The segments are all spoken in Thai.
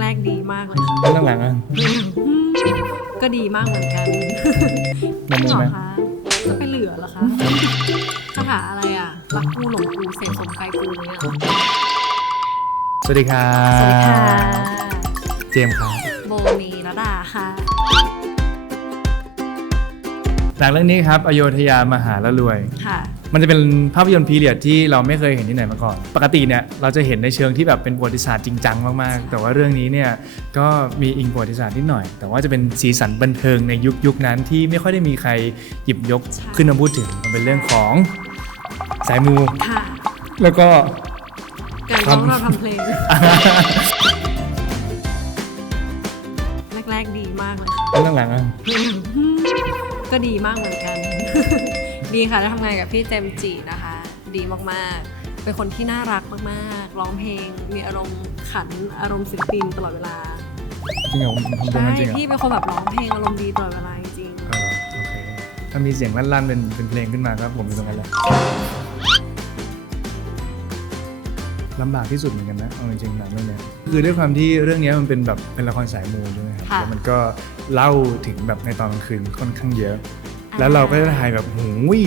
แรก ๆ ดีมากเลยค่ะแล้วหลังๆอะก็ดีมากเหมือนกันมามูไหมจริงเหรอคะจะไปเหลือเหรอคะคาถาอะไรอะรักกูหลงกูเสกสมไกลกูเนี่ยเหรอสวัสดีครับสวัสดีค่ะเจมส์ครับ โบมีระดาค่ะ หนังเรื่องนี้ครับอโยธยามหาละรวย ค่ะ มันจะเป็นภาพยนตร์พีเรียดที่เราไม่เคยเห็นที่ไหนมาก่อน ปกติเนี่ยเราจะเห็นในเชิงที่แบบเป็นประวัติศาสตร์จริงจังมากๆ แต่ว่าเรื่องนี้เนี่ยก็มีอิงประวัติศาสตร์นิดหน่อย แต่ว่าจะเป็นสีสันบันเทิงในยุคยุคนั้นที่ไม่ค่อยได้มีใครหยิบยกใช่ขึ้นมาพูดถึง มันเป็นเรื่องของสายมู ค่ะแล้วก็ การร้องเราทำเพลง แรกๆดีมากเลยค่ะแล้วหลังๆอะ ก็ดีมากเหมือนกัน ดีค่ะได้ทำงานกับพี่เจมส์จีนะคะ ดีมากๆ เป็นคนที่น่ารักมากๆ ร้องเพลง มีอารมณ์ขัน อารมณ์ศิลปินตลอดเวลา จริงเหรอผมทำตรงใช่นั้นจริงเหรอพี่เป็นคนแบบร้องเพลงอารมณ์ดีตลอดเวลาจริงเออโอเคถ้ามีเสียงลั่นๆเป็นเป็นเพลงขึ้นมาก็ผมอยู่ตรงนั้นแหละ ลำบากที่สุดเหมือนกันนะเอาจริงๆหนังเรื่องเนี้ยคือด้วยความที่เรื่องเนี้ยมันเป็นแบบเป็นละครสายมูใช่ไหมครับค่ะ แล้วมันก็เล่าถึงแบบในตอนกลางคืนค่อนข้างเยอะอ่าแล้วเราก็จะถ่ายแบบหูย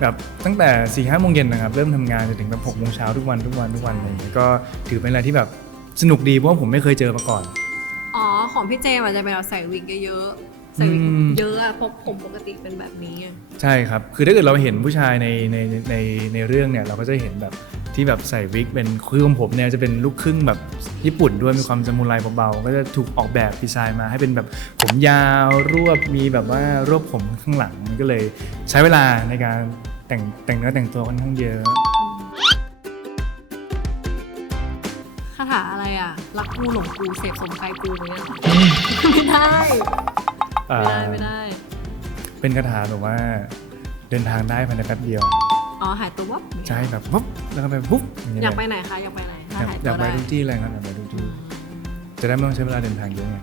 แบบตั้งแต่4ี่ห้าโมงเย็นนะครับ เริ่มทำงานจนถึงแบบหกโมงเช้าทุกวันทุกวันทุกวันอะไรอย่างเงี้ยก็ถือเป็นอะไรที่แบบสนุกดีเพราะว่าผมไม่เคยเจอมาก่อนๆอ๋อ ของพี่เจมส์อาจจะเป็นแบบใส่วิกเยอะๆใส่วิกอืม เยอะอะเพราะผมปกติเป็นแบบนี้อะ ใช่ครับ คือถ้าเกิดเราเห็นผู้ชายในในในในเรื่องเนี่ยเราก็จะเห็นแบบ ที่แบบใส่วิกเป็นคือของผมเนี่ยจะเป็นลูกครึ่งแบบญี่ปุ่นด้วยมีความจามูไรเบาๆก็จะถูกออกแบบดีไซน์มาให้เป็นแบบผมยาวรวบมีแบบว่ารวบผมข้างหลังมันก็เลยใช้เวลาในการแต่งแต่งเนื้อแต่งตัวค่อนข้างเยอะคาถาอะไรอะ รักกูหลงกูเสกสมไกลกูเนี่ยเหรอไม่ได้อ่าไม่ได้ ไม่ได้ เป็นคาถาแบบว่าเดินทางได้ภายในแป๊บเดียว อ๋อหายตัววับใช่แบบปุ๊บแล้วก็ไปปุ๊บอย่างเงี้ยอยากไปไหนคะอยากไปไหนถ้าอยากหายอตัยาวกไปได้ทุกที่เลยครับอยากไปทุกอืที่มจะได้ไม่ต้องใช้เวลาเดินทางเยอะไง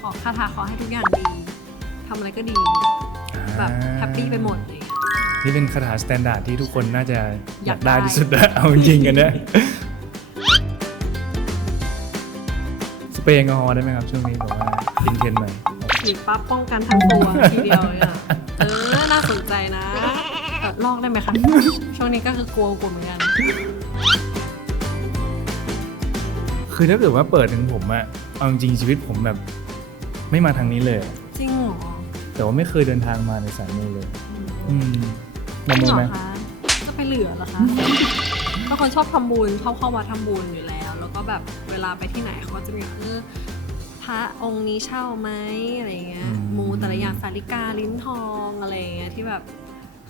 ขอคาถาขอให้ทุกอย่างดีทำอะไรก็ดีแบบแฮปปี้ไปหมดเลย นี่เป็นคาถาสแตนดาร์ดที่ทุกคนน่าจะอยากได้อยากได้ที่สุดแล้วเอาจริงๆกันนะสเปรย์แอลกอฮอล์ได้ไหมครับช่วงนี้แบบว่าอินเทนหน่อย ฉีดปั๊บป้องกันทั้งตัวทีเดียวเลยอะ เออ น่าสนใจนะ เอ่อลอกได้ไหมคะ ช่วงนี้ก็คือกลัวกลัวเหมือนกัน คือถ้าเกิดว่าเปิดถึงผมอะเอาจริงๆชีวิตผมแบบ ไม่มาทางนี้เลย จริงเหรอแต่ว่าไม่เคยเดินทางมาในสายมูเลย อืมอืมมาจริมูงเหรไหมอคะจะไปเหลือเหรอคะเป็นคนชอบทำบุญชอบเข้าวัดทำบุญอยู่แล้ว แล้วก็แบบเวลาไปที่ไหนเขาก็จะมีแบบเออพระองค์นี้เช่าไหมอะไรเงี้ยมูแต่ละอย่างสาริกาลิ้นทองอะไรเงี้ยที่แบบ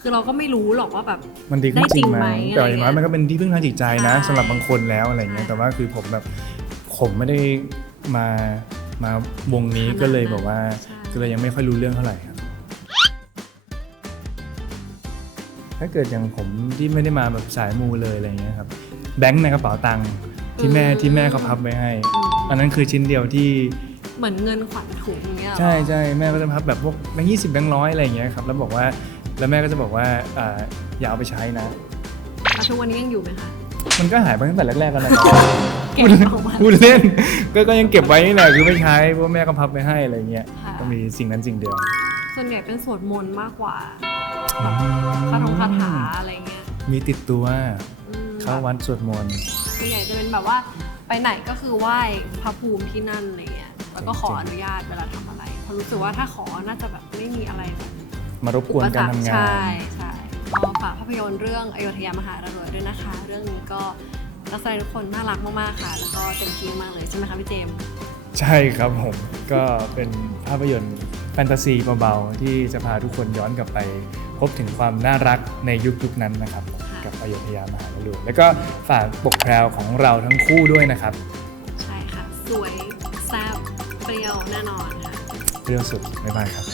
คือเราก็ไม่รู้หรอกว่าแบบมันดีขึ้นได้จริงไหมจริงไหมแต่อย่างน้อยอะไรเงี้ยมันก็เป็นที่พึ่งทางจิตใจนะใช่สำหรับบางคนแล้วอะไรเงี้ยใช่แต่ว่าคือผมแบบผมไม่ได้มามาวงนี้ขนาดนั้นก็เลยแบบว่าใช่ก็เลยยังไม่ค่อยรู้เรื่องเท่าไหร่ครับถ้าเกิดอย่างผมที่ไม่ได้มาแบบสายมูเลยอะไรเงี้ยครับแบงค์ในกระเป๋าตังค์ที่แม่ที่แม่เขาพับไว้ให้ อันนั้นคือชิ้นเดียวที่เหมือนเงินขวัญถุงอย่างเงี้ยเหรอใช่ใช่แม่ก็จะพับแบบพวกแบงค์ยี่สิบแบงค์ร้อยอะไรอย่างเงี้ยครับแล้วบอกว่า แล้วแม่ก็จะบอกว่าอ่าอย่าเอาไปใช้นะแล้วทุกวันนี้ยังอยู่ไหมคะมันก็หายไปตั้งแต่แรกๆกันนะครับเก็บออกมา พูดเล่นก็ก็ยังเก็บไว้นี่แหละคือไม่ใช้เพราะว่าแม่ก็พับไว้ให้อะไรเงี้ยค่ะ ก็มีสิ่งนั้นสิ่งเดียว ส่วนใหญ่เป็นสวดมนต์มากกว่าแบบคาถงคาถาอะไรเงี้ยมีติดตัวอืมเข้าวัดสวดมนต์ ส่วนใหญ่จะเป็นแบบว่าไปไหนก็คือไหว้พระภูมิที่นั่นอะไรเงี้ยแล้วก็ขออนุญาตเวลาทำอะไรเพราะรู้สึกว่าถ้าขอน่าจะแบบไม่มีอะไรแบบ มารบกวนการทำงาน ใช่ใช่ก็ฝากภาพยนตร์เรื่องอโยธยามหาระรวยด้วยนะคะ เรื่องนี้ก็นักแสดงทุกคนน่ารักมากๆค่ะ แล้วก็เต็มที่มากเลยใช่ไหมคะพี่เจมส์ใช่ครับผม ก็เป็นภาพยนตร์แฟนตาซีเบาๆที่จะพาทุกคนย้อนกลับไป พบถึงความน่ารักในยุคยุคๆนั้นนะครับผมกับอโยธยามหาละลวงแล้วก็ฝากปกแพรวของเราทั้งคู่ด้วยนะครับ ใช่ค่ะ สวยแซ่บเปรี้ยวแน่นอนค่ะเรื่องสุดบ๊ายบายครับ